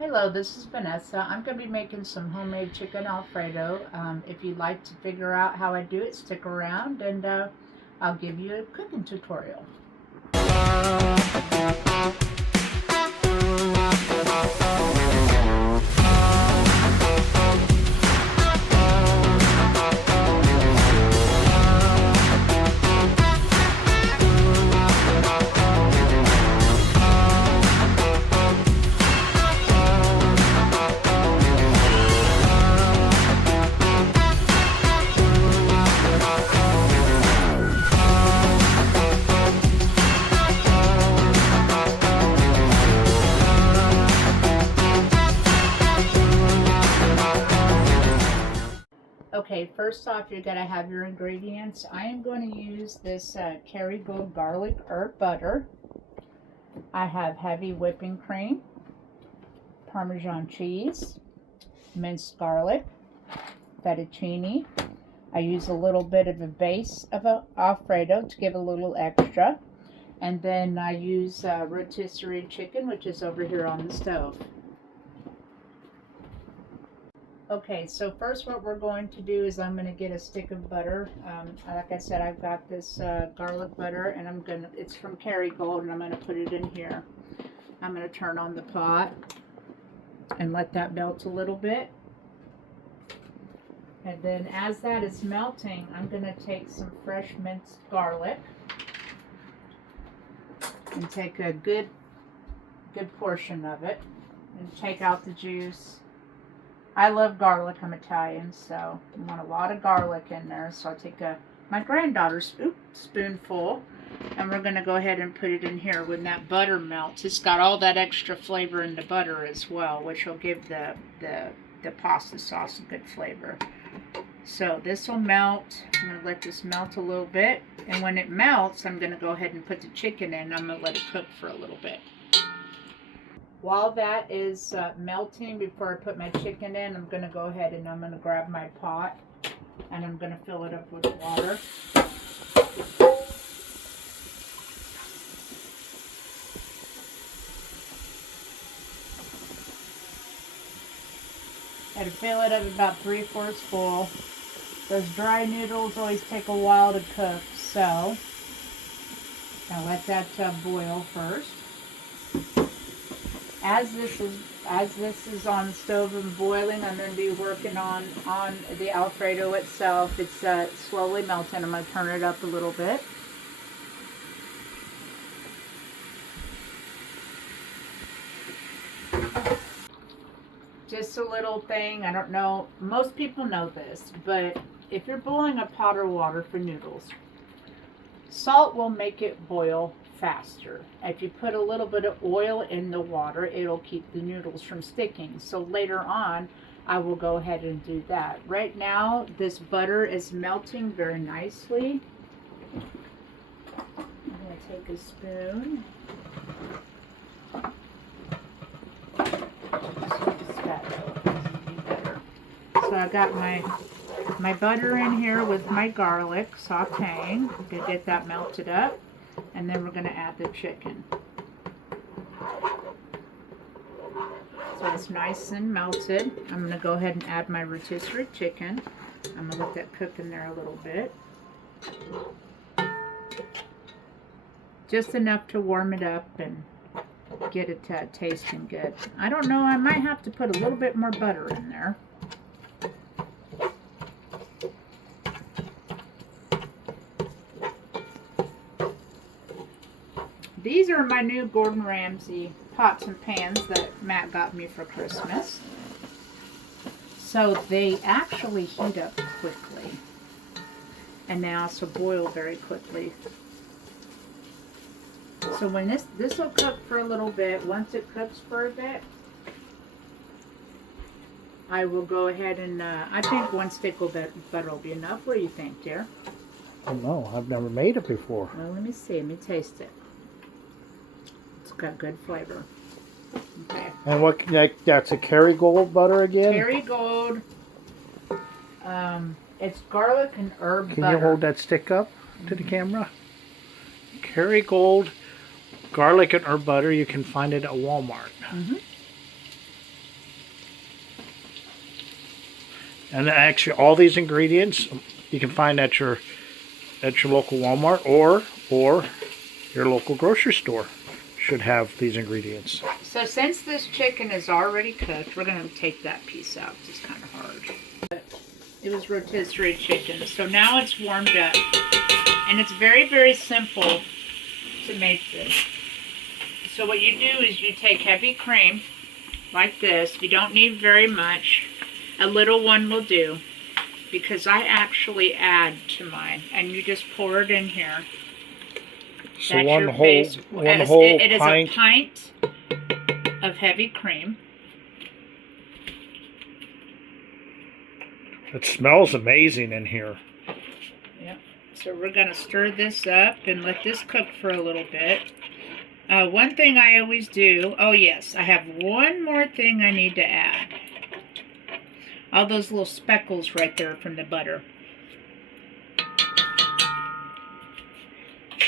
Hello, this is Vanessa. I'm going to be making some homemade chicken Alfredo. If you'd like to figure out how I do it, stick around and I'll give you a cooking tutorial. Okay, first off, you're going to have your ingredients. I am going to use this Kerrygold garlic herb butter. I have heavy whipping cream, Parmesan cheese, minced garlic, fettuccine. I use a little bit of a base of an Alfredo to give a little extra. And then I use rotisserie chicken, which is over here on the stove. Okay, so first what we're going to do is I'm going to get a stick of butter. Like I said, I've got this garlic butter, and it's from Kerrygold, and I'm going to put it in here. I'm going to turn on the pot and let that melt a little bit. And then as that is melting, I'm going to take some fresh minced garlic and take a good portion of it and take out the juice. I love garlic. I'm Italian, so I want a lot of garlic in there. So I'll take my granddaughter's spoonful, and we're going to go ahead and put it in here. When that butter melts, it's got all that extra flavor in the butter as well, which will give the pasta sauce a good flavor. So this will melt. I'm going to let this melt a little bit, and when it melts, I'm going to go ahead and put the chicken in. I'm going to let it cook for a little bit. While that is melting, before I put my chicken in, I'm going to go ahead and I'm going to grab my pot and I'm going to fill it up with water. And fill it up about 3/4 full. Those dry noodles always take a while to cook, so I'll let that boil first. As this is on the stove and boiling, I'm going to be working on the Alfredo itself. It's slowly melting. I'm going to turn it up a little bit. Just a little thing. I don't know. Most people know this, but if you're boiling a pot of water for noodles, salt will make it boil faster. If you put a little bit of oil in the water, it'll keep the noodles from sticking. So later on, I will go ahead and do that. Right now, this butter is melting very nicely. I'm going to take a spoon. So I got my butter in here with my garlic sauteing. I'm going to get that melted up. And then we're going to add the chicken. So it's nice and melted. I'm going to go ahead and add my rotisserie chicken. I'm going to let that cook in there a little bit. Just enough to warm it up and get it tasting good. I don't know, I might have to put a little bit more butter in there. These are my new Gordon Ramsay pots and pans that Matt got me for Christmas. So they actually heat up quickly. And they also boil very quickly. So when this will cook for a little bit. Once it cooks for a bit, I will go ahead and, I think one stick of butter will be enough. What do you think, dear? I don't know. I've never made it before. Well, let me see. Let me taste it. It's got good flavor. Okay. And what? That's a Kerrygold butter again? Kerrygold. It's garlic and herb Can butter. you hold that stick up to the camera? Kerrygold garlic and herb butter. You can find it at Walmart. And actually, all these ingredients you can find at your local Walmart or your local grocery store. Should have these ingredients. So since this chicken is already cooked, we're going to take that piece out. It's kind of hard. But it was rotisserie chicken. So now it's warmed up. And it's very, very simple to make this. So what you do is you take heavy cream like this. You don't need very much. A little one will do, because I actually add to mine. And you just pour it in here. So That's one your whole base. It is pint. a pint of heavy cream. It smells amazing in here. Yep. So we're going to stir this up and let this cook for a little bit. One thing I always do, oh yes, I have one more thing I need to add. All those little speckles right there from the butter.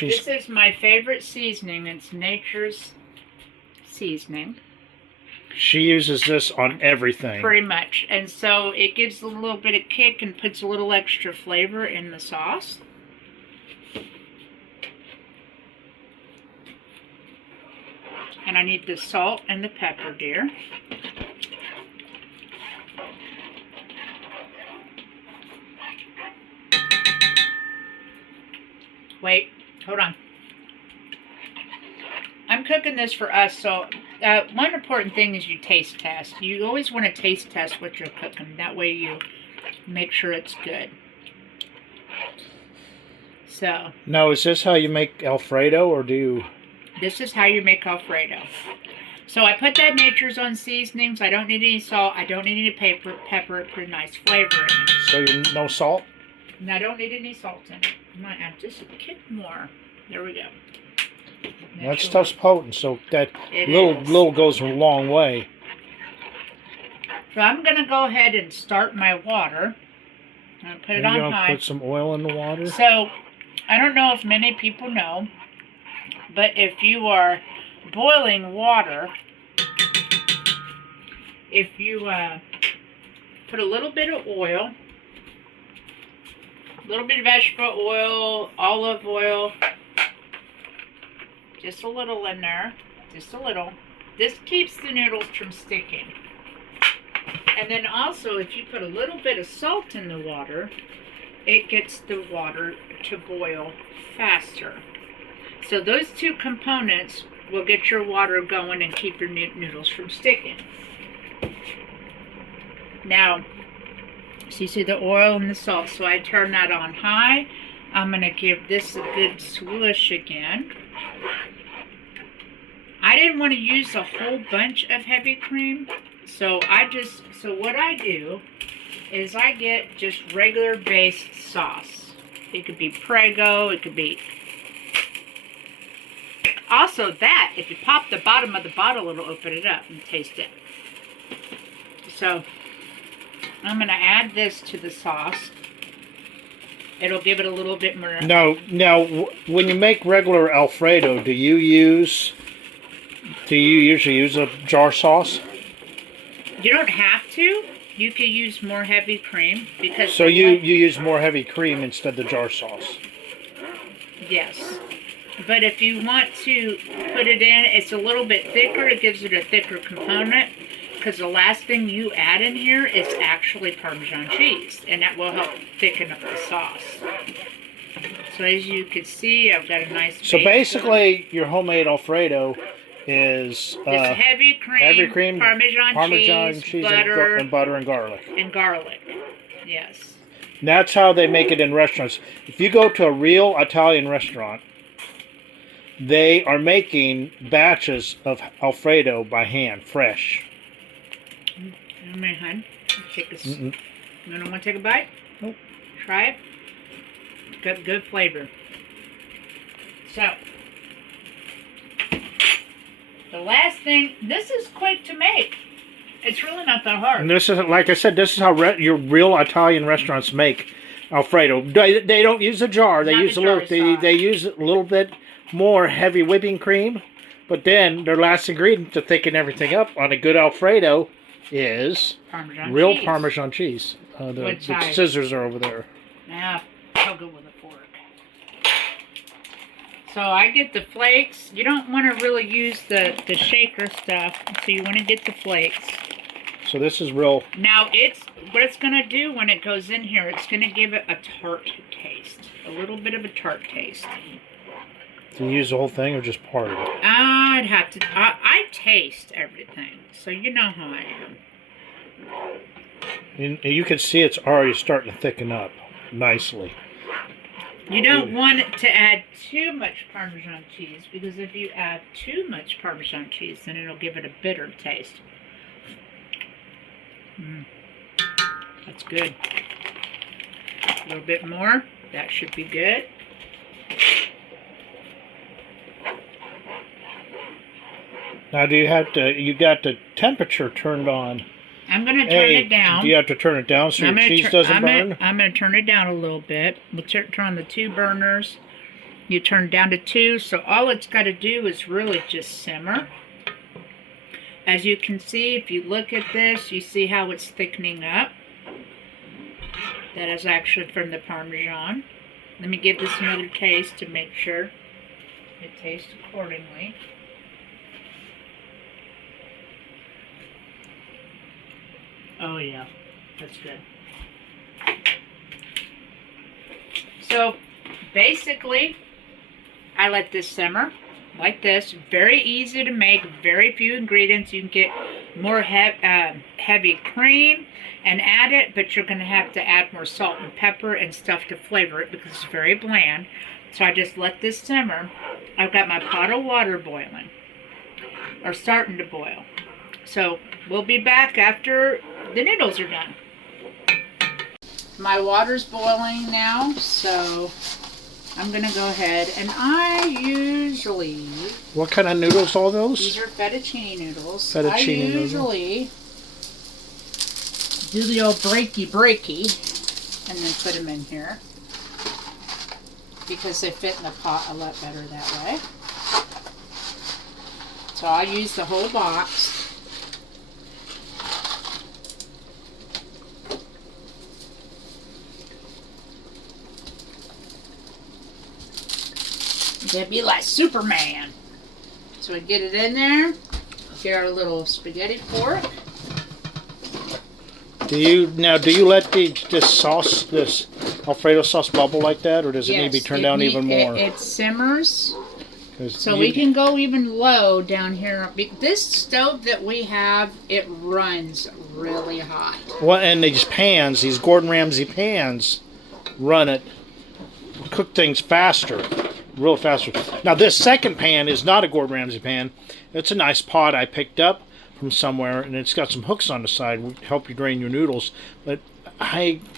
This is my favorite seasoning. It's Nature's seasoning. She uses this on everything. Pretty much. And so it gives a little bit of kick and puts a little extra flavor in the sauce. And I need the salt and the pepper, dear. Wait, hold on. I'm cooking this for us, so one important thing is you taste test. You always want to taste test what you're cooking. That way you make sure it's good. So. Now, is this how you make Alfredo, or do you... This is how you make Alfredo. So I put that Nature's Own seasonings. I don't need any salt. I don't need any pepper. It put a nice flavor in it. So you no salt? And I don't need any salt in it. I might add just a kick more. There we go. That stuff's potent, so that little goes a long way. So I'm going to go ahead and start my water. I'm going to put it on high. You're going to put some oil in the water? So, I don't know if many people know, but if you are boiling water, if you put a little bit of oil, a little bit of vegetable oil, olive oil, just a little in there, just a little. This keeps the noodles from sticking. And then also, if you put a little bit of salt in the water, it gets the water to boil faster. So those two components will get your water going and keep your noodles from sticking. Now, so you see the oil and the salt, so I turn that on high. I'm going to give this a good swoosh again. I didn't want to use a whole bunch of heavy cream, so what I do is I get just regular based sauce. It could be Prego, it could be... Also that, if you pop the bottom of the bottle, it'll open it up and taste it. So, I'm going to add this to the sauce. It'll give it a little bit more... Now, when you make regular Alfredo, do you usually use a jar sauce? You don't have to. You could use more heavy cream because... So you use more heavy cream instead of the jar sauce? Yes. But if you want to put it in, it's a little bit thicker. It gives it a thicker component. Because the last thing you add in here is actually Parmesan cheese. And that will help thicken up the sauce. So as you can see, I've got a nice... So basically, your homemade Alfredo is... it's heavy cream, Parmesan cheese, butter, and garlic. And garlic, yes. And that's how they make it in restaurants. If you go to a real Italian restaurant, they are making batches of Alfredo by hand, fresh. Hon, take a... You don't want to take a bite? Nope. Try it. Got good flavor. So, the last thing, this is quick to make. It's really not that hard. And this is, like I said, this is how your real Italian restaurants make Alfredo. They don't use a jar. They use a little. They use a little bit more heavy whipping cream, but then their last ingredient to thicken everything up on a good Alfredo is Parmesan real cheese. Parmesan cheese. The scissors are over there. Now, I'll go with a fork. So I get the flakes. You don't want to really use the shaker stuff, so you want to get the flakes. So this is real. Now, what it's going to do when it goes in here, it's going to give it a tart taste. A little bit of a tart taste. Do you use the whole thing or just part of it? I'd have to. I taste everything, so you know how I am. And you can see it's already starting to thicken up nicely. You don't want it to add too much Parmesan cheese, because if you add too much Parmesan cheese, then it'll give it a bitter taste. That's good. A little bit more. That should be good. Now, you got the temperature turned on. I'm going to turn it down. Do you have to turn it down so your cheese doesn't burn? I'm going to turn it down a little bit. We'll turn on the 2 burners. You turn it down to 2, so all it's got to do is really just simmer. As you can see, if you look at this, you see how it's thickening up. That is actually from the Parmesan. Let me give this another taste to make sure it tastes accordingly. Oh yeah, that's good. So basically, I let this simmer like this. Very easy to make, very few ingredients. You can get more heavy cream and add it, but you're going to have to add more salt and pepper and stuff to flavor it because it's very bland. So I just let this simmer. I've got my pot of water boiling, or starting to boil. So we'll be back after the noodles are done. My water's boiling now, so I'm going to go ahead, and I usually... What kind of noodles are those? These are fettuccine noodles. Fettuccine I usually do the old breaky, and then put them in here, because they fit in the pot a lot better that way. So I'll use the whole box. They'd be like Superman. So we get it in there. Get our little spaghetti fork. Do you let this Alfredo sauce bubble like that, or does it need to be turned down even more? It simmers. So we can go even low down here. This stove that we have, it runs really hot. Well, and these Gordon Ramsay pans, cook things faster. Real faster. Now this second pan is not a Gordon Ramsay pan. It's a nice pot I picked up from somewhere, and it's got some hooks on the side to help you drain your noodles. But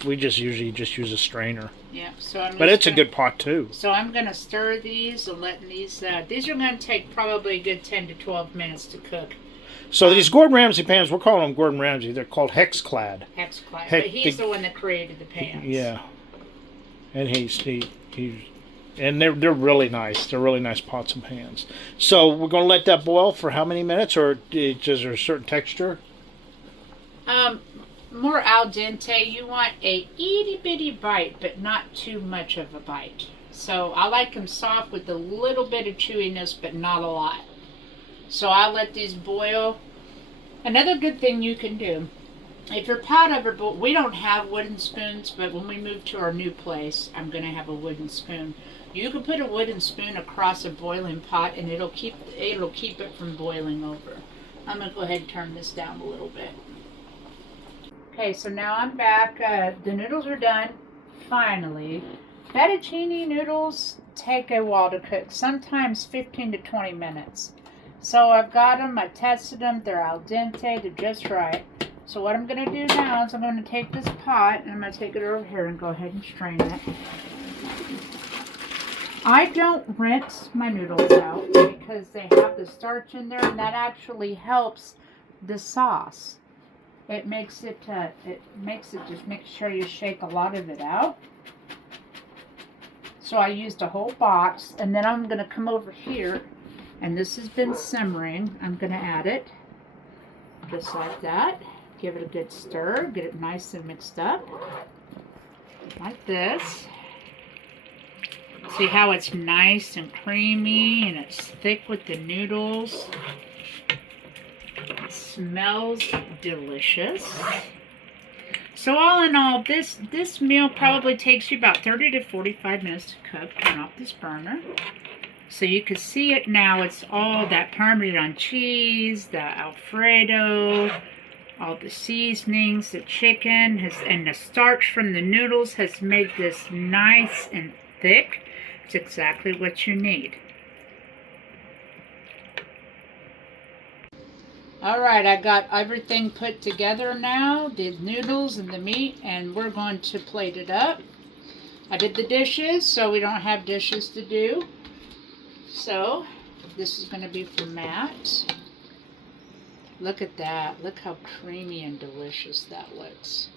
we just usually use a strainer. Yeah. So but it's a good pot too. So I'm gonna stir these and letting these are gonna take probably a good 10 to 12 minutes to cook. So these Gordon Ramsay pans, we're calling them Gordon Ramsay. They're called Hexclad. Hexclad. But he's the one that created the pans. Yeah. And and they're really nice. They're really nice pots and pans. So we're going to let that boil for how many minutes, or is there a certain texture? More al dente. You want a itty bitty bite, but not too much of a bite. So I like them soft with a little bit of chewiness, but not a lot. So I'll let these boil. Another good thing you can do, if your pot ever boils, we don't have wooden spoons, but when we move to our new place, I'm going to have a wooden spoon. You can put a wooden spoon across a boiling pot, and it'll keep it from boiling over. I'm going to go ahead and turn this down a little bit. Okay, so now I'm back. The noodles are done. Finally. Fettuccine noodles take a while to cook, sometimes 15 to 20 minutes. So I've got them, I tested them, they're al dente, they're just right. So what I'm going to do now is I'm going to take this pot, and I'm going to take it over here and go ahead and strain it. I don't rinse my noodles out because they have the starch in there, and that actually helps the sauce. It makes it just make sure you shake a lot of it out. So I used a whole box, and then I'm going to come over here, and this has been simmering. I'm going to add it. Just like that. Give it a good stir. Get it nice and mixed up. Like this. See how it's nice and creamy and it's thick with the noodles. It smells delicious. So all in all, this meal probably takes you about 30 to 45 minutes to cook. Turn off this burner. So you can see it now. It's all that Parmesan cheese, the Alfredo, all the seasonings, the chicken, and the starch from the noodles has made this nice and thick. It's exactly what you need. Alright, I got everything put together now. Did noodles and the meat, and we're going to plate it up. I did the dishes, so we don't have dishes to do. So, this is going to be for Matt. Look at that. Look how creamy and delicious that looks.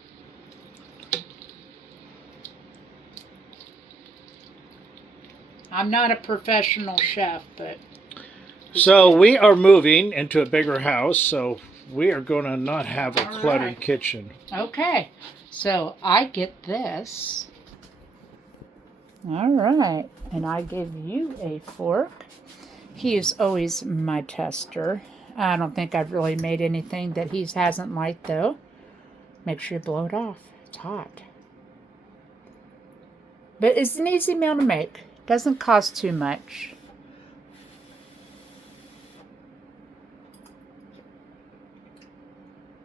I'm not a professional chef, but... So we are moving into a bigger house, so we are going to not have a cluttered kitchen. Okay, so I get this. All right, and I give you a fork. He is always my tester. I don't think I've really made anything that he hasn't liked, though. Make sure you blow it off. It's hot. But it's an easy meal to make. Doesn't cost too much.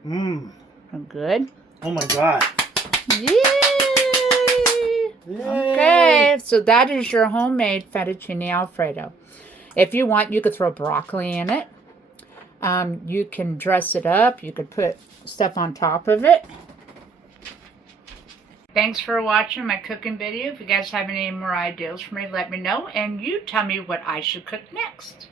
Mmm. Good. Oh my God. Yay! Okay, so that is your homemade fettuccine alfredo. If you want, you could throw broccoli in it. You can dress it up. You could put stuff on top of it. Thanks for watching my cooking video. If you guys have any more ideas for me, let me know. And you tell me what I should cook next.